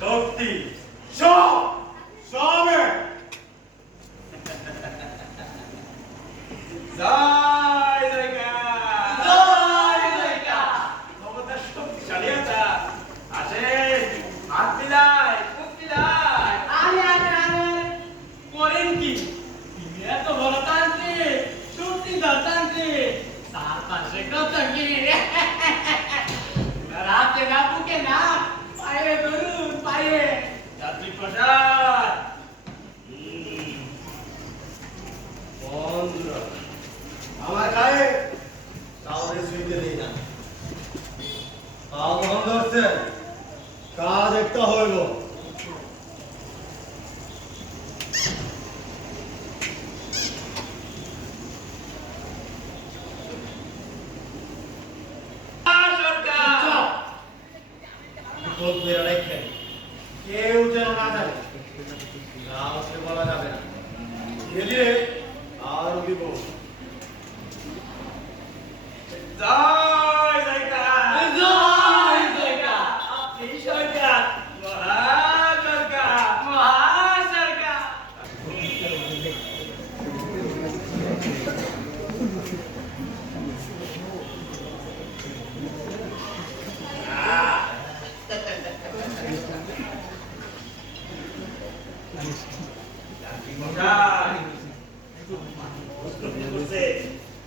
শক্তি সব সবে জয় জয়কা জয় জয়কা ক্ষমতা শক্তিশালী আছে আসে হাত মিলাই খুব মিলাই আরে আরে আরে করেন কি তুমি এত বড় টানতে সত্যি টানতে তার পাশে কত কি রাতে না বুকে না পায়ে ধরুন পায়ে যাত্রী প্রসাদ বন্ধুরা আমার গায়ে কাউরে শুইতে দেই না কাজ বন্ধ হচ্ছে কাজ একটা হইব কেউ যেন না জানে কাউকে বলা যাবে না গেলে আর দিব জয় জয়কা জয় জয়কা আপনি সরকার মহা সরকার মহা সরকার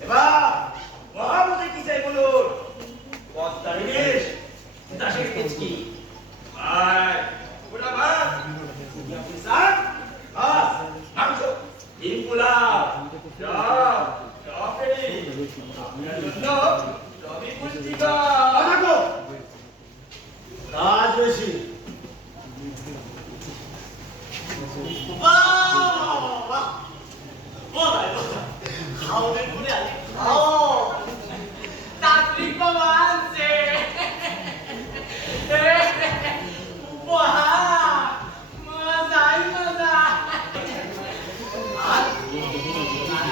এবার মহামতি কি চাই বলুন বস্তা জিনিস দাসের কেচকি ভাই ওটা ভাত আপনি স্যার ভাত মাংস ডিম পোলাও চপ চপ রেডি আপনার জন্য সবই পুষ্টিকর থাকো কাজ বেশি তান্ত্রিক বাবা আছে মজাই মজা আর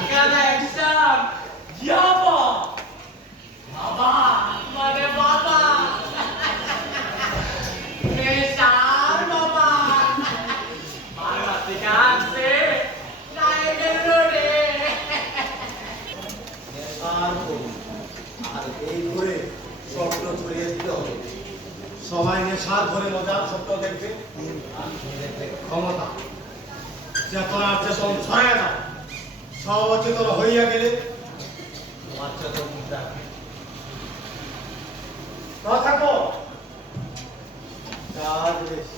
কানেকশন যাব বাবা মানে বাবা নেশার বাবা বারবাতি কাছে লাইনের রোডে আর করুন। আর এই করে স্বপ্ন ছড়িয়ে দিতে হবে সবাই নেশার ধরে মজার স্বপ্ন দেখবে আর দেখবে ক্ষমতা চেতনার চেতন ছড়ায় না সব অচেতন হইয়া গেলে তোমার চেতন রাখবে থাকো কাজ বেশি